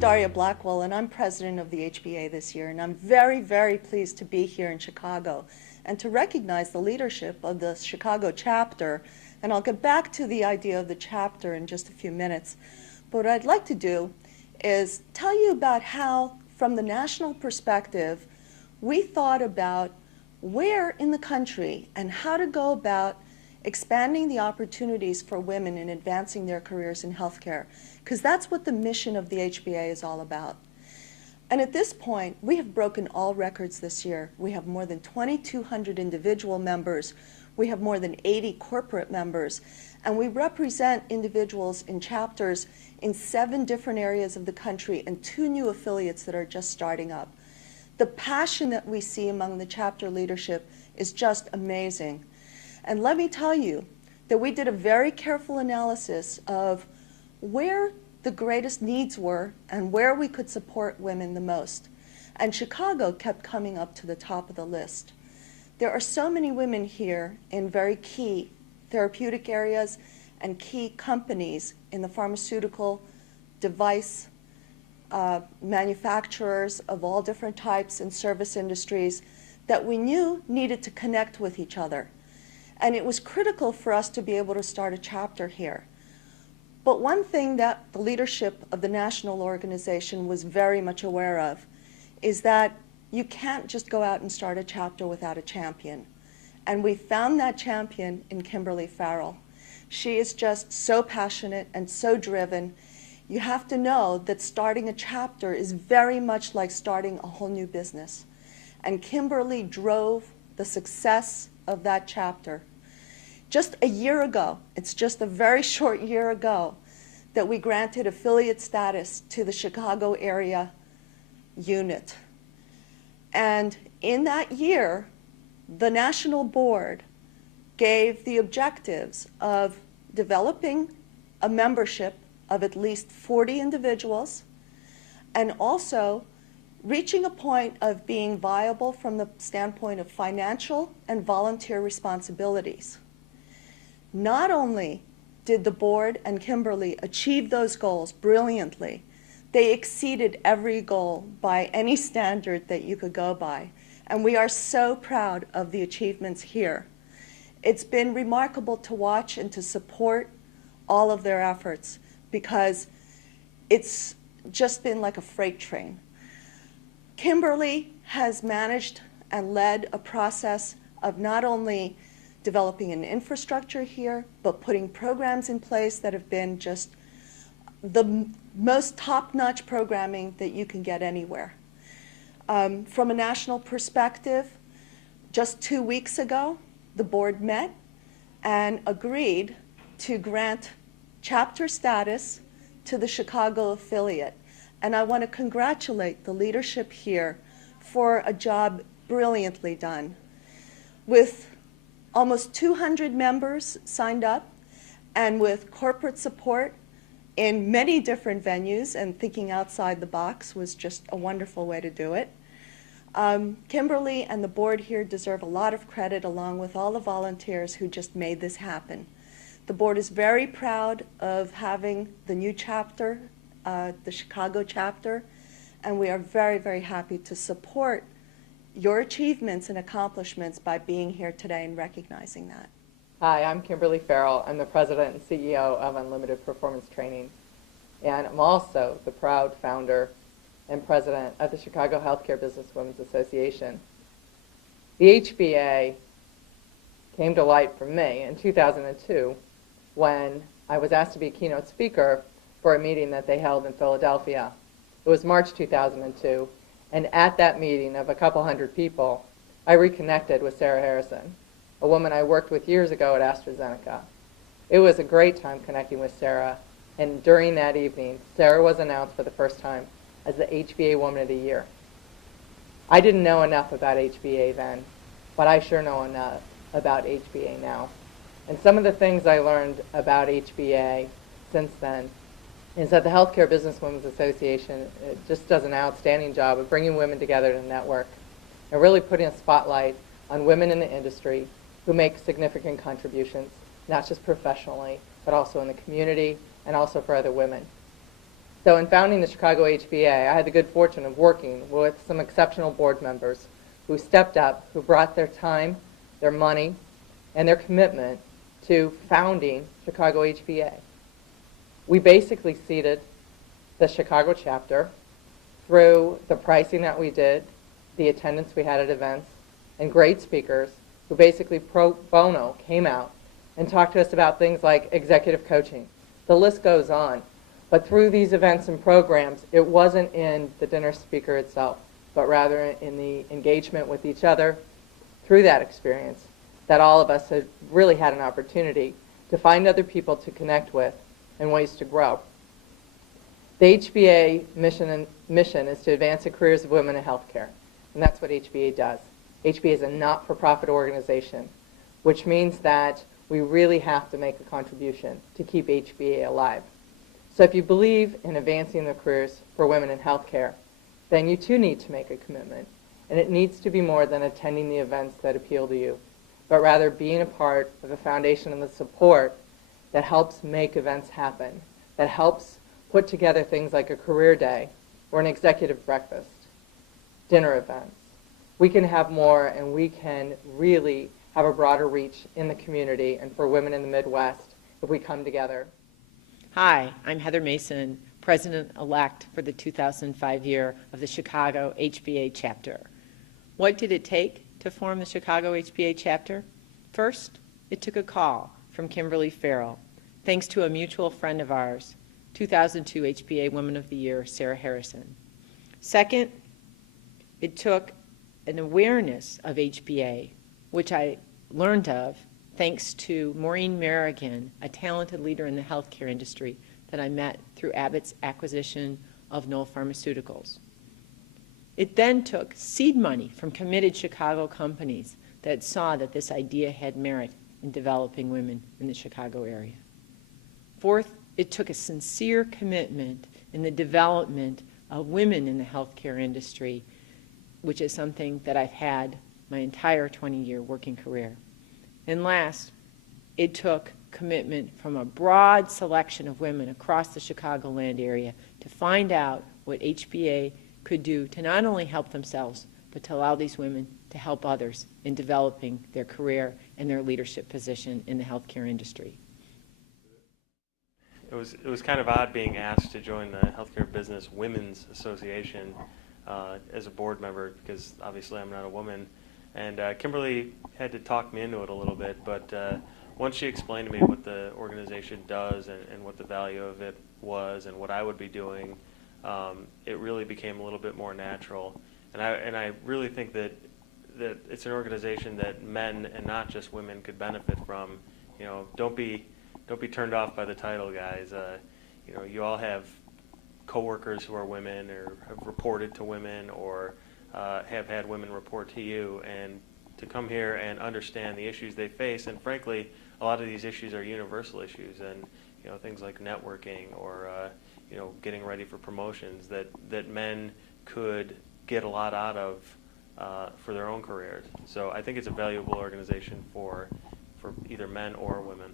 Daria Blackwell, and I'm president of the HBA this year, and I'm very, very pleased to be here in Chicago and to recognize the leadership of the Chicago chapter. And I'll get back to the idea of the chapter in just a few minutes. But what I'd like to do is tell you about how, from the national perspective, we thought about where in the country and how to go about expanding the opportunities for women in advancing their careers in healthcare, because that's what the mission of the HBA is all about. And at this point, we have broken all records this year. We have more than 2,200 individual members. We have more than 80 corporate members. And we represent individuals in chapters in 7 different areas of the country and 2 new affiliates that are just starting up. The passion that we see among the chapter leadership is just amazing. And let me tell you that we did a very careful analysis of where the greatest needs were and where we could support women the most. And Chicago kept coming up to the top of the list. There are so many women here in very key therapeutic areas and key companies in the pharmaceutical device manufacturers of all different types and service industries that we knew needed to connect with each other. And it was critical for us to be able to start a chapter here. But one thing that the leadership of the national organization was very much aware of is that you can't just go out and start a chapter without a champion. And we found that champion in Kimberly Farrell. She is just so passionate and so driven. You have to know that starting a chapter is very much like starting a whole new business. And Kimberly drove the success of that chapter. Just a year ago, it's just a very short year ago, that we granted affiliate status to the Chicago area unit. And in that year, the national board gave the objectives of developing a membership of at least 40 individuals and also reaching a point of being viable from the standpoint of financial and volunteer responsibilities. Not only did the board and Kimberly achieve those goals brilliantly, they exceeded every goal by any standard that you could go by. And we are so proud of the achievements here. It's been remarkable to watch and to support all of their efforts because it's just been like a freight train. Kimberly has managed and led a process of not only developing an infrastructure here, but putting programs in place that have been just the most top-notch programming that you can get anywhere. From a national perspective, just 2 weeks ago, the board met and agreed to grant chapter status to the Chicago affiliate. And I want to congratulate the leadership here for a job brilliantly done. With almost 200 members signed up and with corporate support in many different venues, and thinking outside the box was just a wonderful way to do it. Kimberly and the board here deserve a lot of credit along with all the volunteers who just made this happen. The board is very proud of having the new chapter, the Chicago chapter, and we are very, very happy to support your achievements and accomplishments by being here today and recognizing that. Hi, I'm Kimberly Farrell. I'm the president and CEO of Unlimited Performance Training, and I'm also the proud founder and president of the Chicago Healthcare Businesswomen's Association. The HBA came to light for me in 2002 when I was asked to be a keynote speaker for a meeting that they held in Philadelphia. It was March 2002, and at that meeting of a couple hundred people, I reconnected with Sarah Harrison, a woman I worked with years ago at AstraZeneca. It was a great time connecting with Sarah, and during that evening, Sarah was announced for the first time as the HBA Woman of the Year. I didn't know enough about HBA then, but I sure know enough about HBA now. And some of the things I learned about HBA since then is that the Healthcare Businesswomen's Association just does an outstanding job of bringing women together to network and really putting a spotlight on women in the industry who make significant contributions, not just professionally, but also in the community and also for other women. So in founding the Chicago HBA, I had the good fortune of working with some exceptional board members who stepped up, who brought their time, their money, and their commitment to founding Chicago HBA. We basically seeded the Chicago chapter through the pricing that we did, the attendance we had at events, and great speakers who basically pro bono came out and talked to us about things like executive coaching. The list goes on. But through these events and programs, it wasn't in the dinner speaker itself, but rather in the engagement with each other through that experience that all of us had really had an opportunity to find other people to connect with and ways to grow. The HBA mission is to advance the careers of women in healthcare, and that's what HBA does. HBA is a not-for-profit organization, which means that we really have to make a contribution to keep HBA alive. So if you believe in advancing the careers for women in healthcare, then you too need to make a commitment. And it needs to be more than attending the events that appeal to you, but rather being a part of the foundation and the support that helps make events happen, that helps put together things like a career day or an executive breakfast, dinner events. We can have more, and we can really have a broader reach in the community and for women in the Midwest if we come together. Hi, I'm Heather Mason, President-elect for the 2005 year of the Chicago HBA chapter. What did it take to form the Chicago HBA chapter? First, it took a call from Kimberly Farrell, thanks to a mutual friend of ours, 2002 HBA Woman of the Year, Sarah Harrison. Second, it took an awareness of HBA, which I learned of thanks to Maureen Merrigan, a talented leader in the healthcare industry that I met through Abbott's acquisition of Knoll Pharmaceuticals. It then took seed money from committed Chicago companies that saw that this idea had merit in developing women in the Chicago area. Fourth, it took a sincere commitment in the development of women in the healthcare industry, which is something that I've had my entire 20-year working career. And last, it took commitment from a broad selection of women across the Chicagoland area to find out what HBA could do to not only help themselves, but to allow these women to help others in developing their career and their leadership position in the healthcare industry. It was kind of odd being asked to join the Healthcare Business Women's Association as a board member, because obviously I'm not a woman. And Kimberly had to talk me into it a little bit, but once she explained to me what the organization does and what the value of it was and what I would be doing, it really became a little bit more natural. And I really think that it's an organization that men and not just women could benefit from. You know, don't be turned off by the title, guys. You know, you all have coworkers who are women or have reported to women or have had women report to you, and to come here and understand the issues they face. And frankly, a lot of these issues are universal issues, and you know, things like networking or you know, getting ready for promotions that men could get a lot out of for their own careers. So I think it's a valuable organization for either men or women.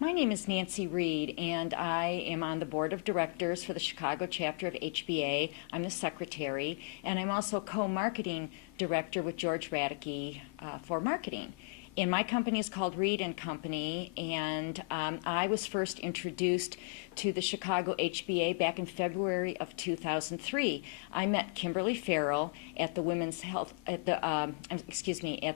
My name is Nancy Reed, and I am on the board of directors for the Chicago chapter of HBA. I'm the secretary, and I'm also co-marketing director with George Radicke for marketing. And my company is called Reed & Company, and I was first introduced to the Chicago HBA back in February of 2003. I met Kimberly Farrell at the Women's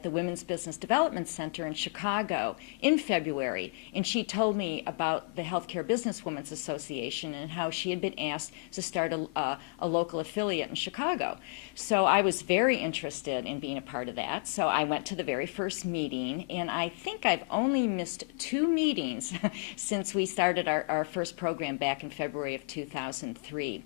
Women's Business Development Center in Chicago in February, and she told me about the Healthcare Businesswomen's Association and how she had been asked to start a local affiliate in Chicago. So I was very interested in being a part of that. So I went to the very first meeting, and I think I've only missed 2 meetings since we started our first program back in February of 2003.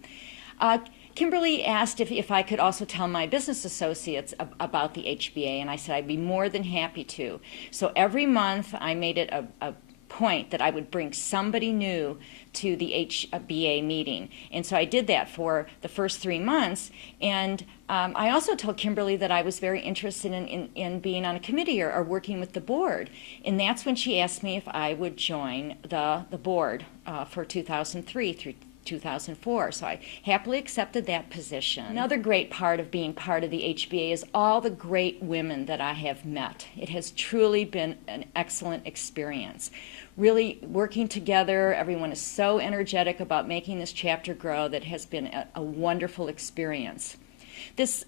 Kimberly asked if I could also tell my business associates about the HBA, and I said I'd be more than happy to. So every month I made it a point that I would bring somebody new to the HBA meeting. And so I did that for the first 3 months. And I also told Kimberly that I was very interested in being on a committee or working with the board. And that's when she asked me if I would join the board for 2003 through 2004. So I happily accepted that position. Another great part of being part of the HBA is all the great women that I have met. It has truly been an excellent experience. Really working together, everyone is so energetic about making this chapter grow that has been a wonderful experience.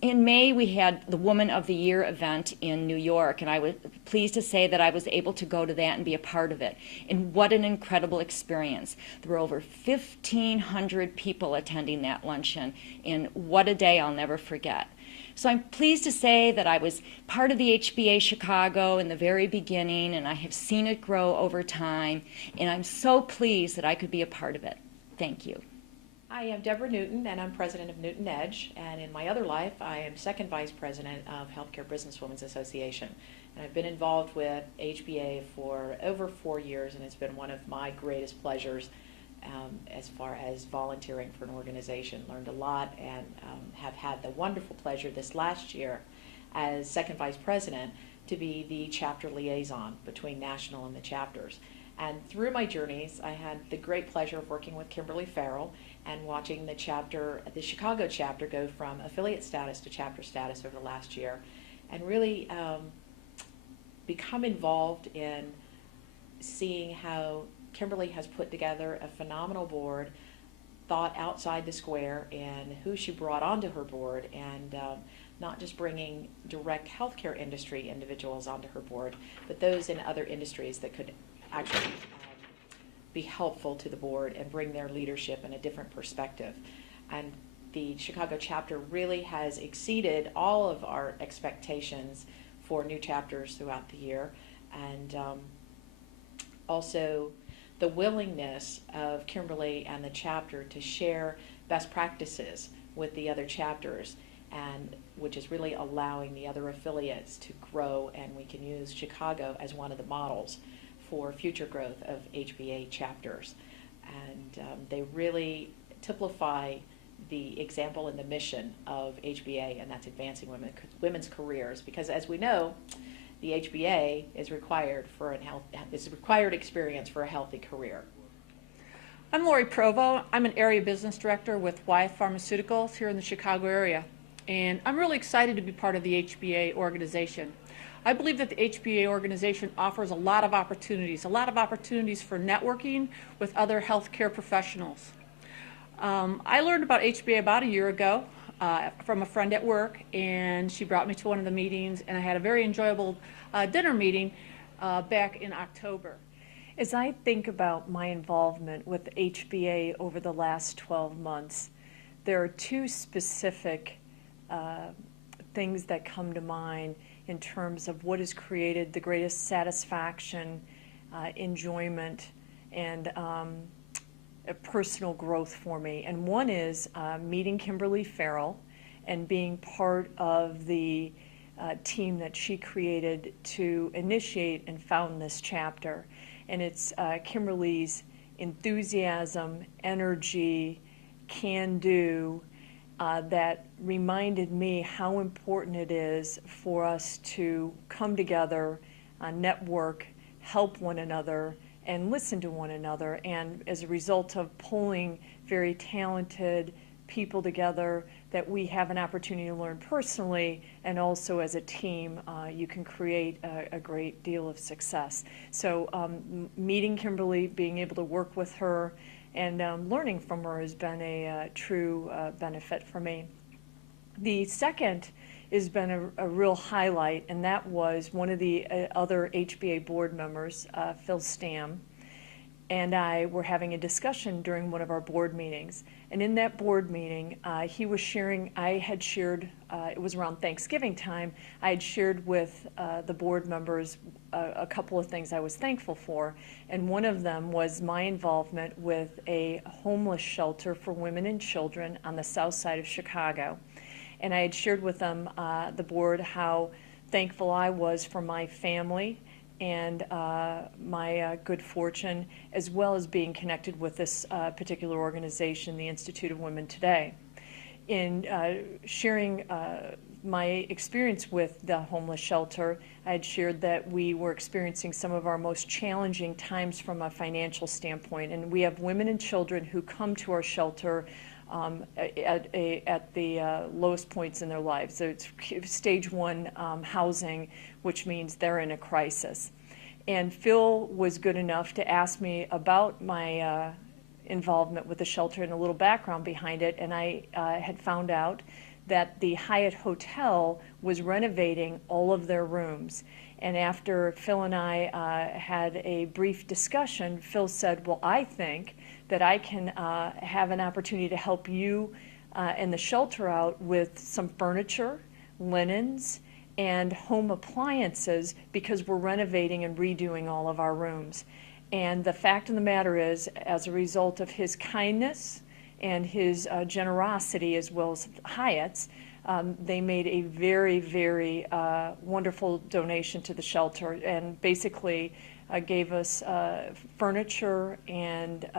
In May, we had the Woman of the Year event in New York, and I was pleased to say that I was able to go to that and be a part of it. And what an incredible experience. There were over 1,500 people attending that luncheon, and what a day I'll never forget. So I'm pleased to say that I was part of the HBA Chicago in the very beginning, and I have seen it grow over time, and I'm so pleased that I could be a part of it. Thank you. Hi, I'm Deborah Newton, and I'm president of Newton Edge. And in my other life, I am second vice president of Healthcare Businesswomen's Association. And I've been involved with HBA for over 4 years, and it's been one of my greatest pleasures as far as volunteering for an organization. Learned a lot, and have had the wonderful pleasure this last year as second vice president to be the chapter liaison between national and the chapters. And through my journeys, I had the great pleasure of working with Kimberly Farrell and watching the Chicago chapter go from affiliate status to chapter status over the last year, and really become involved in seeing how Kimberly has put together a phenomenal board, thought outside the square in who she brought onto her board, and not just bringing direct healthcare industry individuals onto her board, but those in other industries that could actually be helpful to the board and bring their leadership in a different perspective. And the Chicago chapter really has exceeded all of our expectations for new chapters throughout the year. And also the willingness of Kimberly and the chapter to share best practices with the other chapters, and which is really allowing the other affiliates to grow, and we can use Chicago as one of the models for future growth of HBA chapters. And they really typify the example and the mission of HBA, and that's advancing women's careers, because as we know, the HBA is required experience for a healthy career. I'm Lori Provo. I'm an area business director with Wyeth Pharmaceuticals here in the Chicago area, and I'm really excited to be part of the HBA organization. I believe that the HBA organization offers a lot of opportunities for networking with other healthcare professionals. I learned about HBA about a year ago from a friend at work, and she brought me to one of the meetings, and I had a very enjoyable dinner meeting back in October. As I think about my involvement with HBA over the last 12 months, there are two specific things that come to mind in terms of what has created the greatest satisfaction, enjoyment, and personal growth for me. And one is meeting Kimberly Farrell and being part of the team that she created to initiate and found this chapter. And it's Kimberly's enthusiasm, energy, can-do, that reminded me how important it is for us to come together, network, help one another, and listen to one another. And as a result of pulling very talented people together, that we have an opportunity to learn personally, and also as a team, you can create a great deal of success. So meeting Kimberly, being able to work with her, and learning from her has been a true benefit for me. The second has been a real highlight, and that was one of the other HBA board members, Phil Stam, and I were having a discussion during one of our board meetings. And in that board meeting, he was sharing, I had shared, it was around Thanksgiving time, I had shared with the board members a couple of things I was thankful for. And one of them was my involvement with a homeless shelter for women and children on the south side of Chicago. And I had shared with them, the board, how thankful I was for my family and my good fortune, as well as being connected with this particular organization, the Institute of Women Today. In sharing my experience with the homeless shelter, I had shared that we were experiencing some of our most challenging times from a financial standpoint, and we have women and children who come to our shelter at the lowest points in their lives. So it's stage 1 housing, which means they're in a crisis. And Phil was good enough to ask me about my involvement with the shelter and a little background behind it, and I had found out that the Hyatt Hotel was renovating all of their rooms. And after Phil and I had a brief discussion, Phil said, well, I think that I can have an opportunity to help you and the shelter out with some furniture, linens, and home appliances because we're renovating and redoing all of our rooms. And the fact of the matter is, as a result of his kindness and his generosity, as well as Hyatt's, they made a very, very wonderful donation to the shelter, and basically gave us furniture and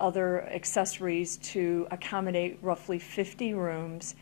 other accessories to accommodate roughly 50 rooms